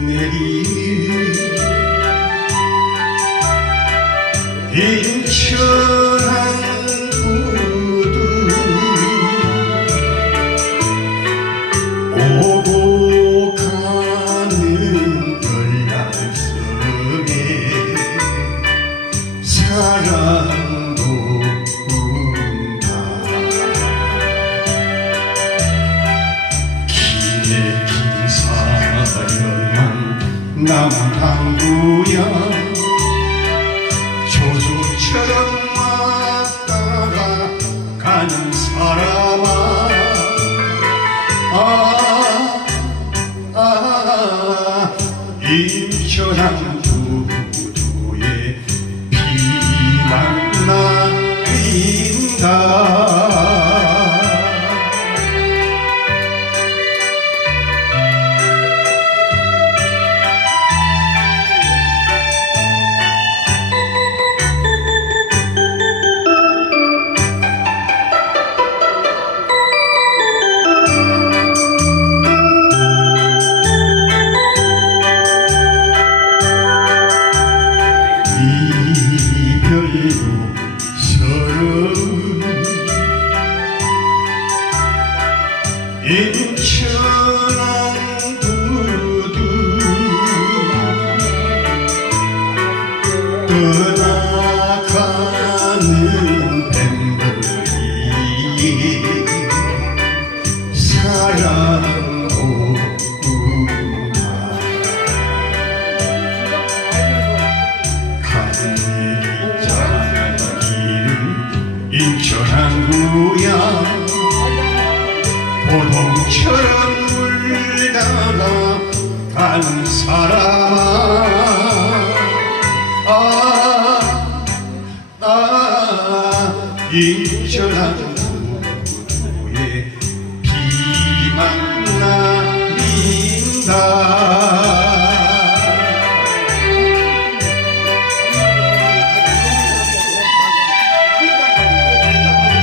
günleri Hiç öyle 남당구야 조수처럼 왔다가 가는 사람아 아, 아, 인천한 Good. 보동처럼 울다가 가는 사람아 아, 아, 인천항구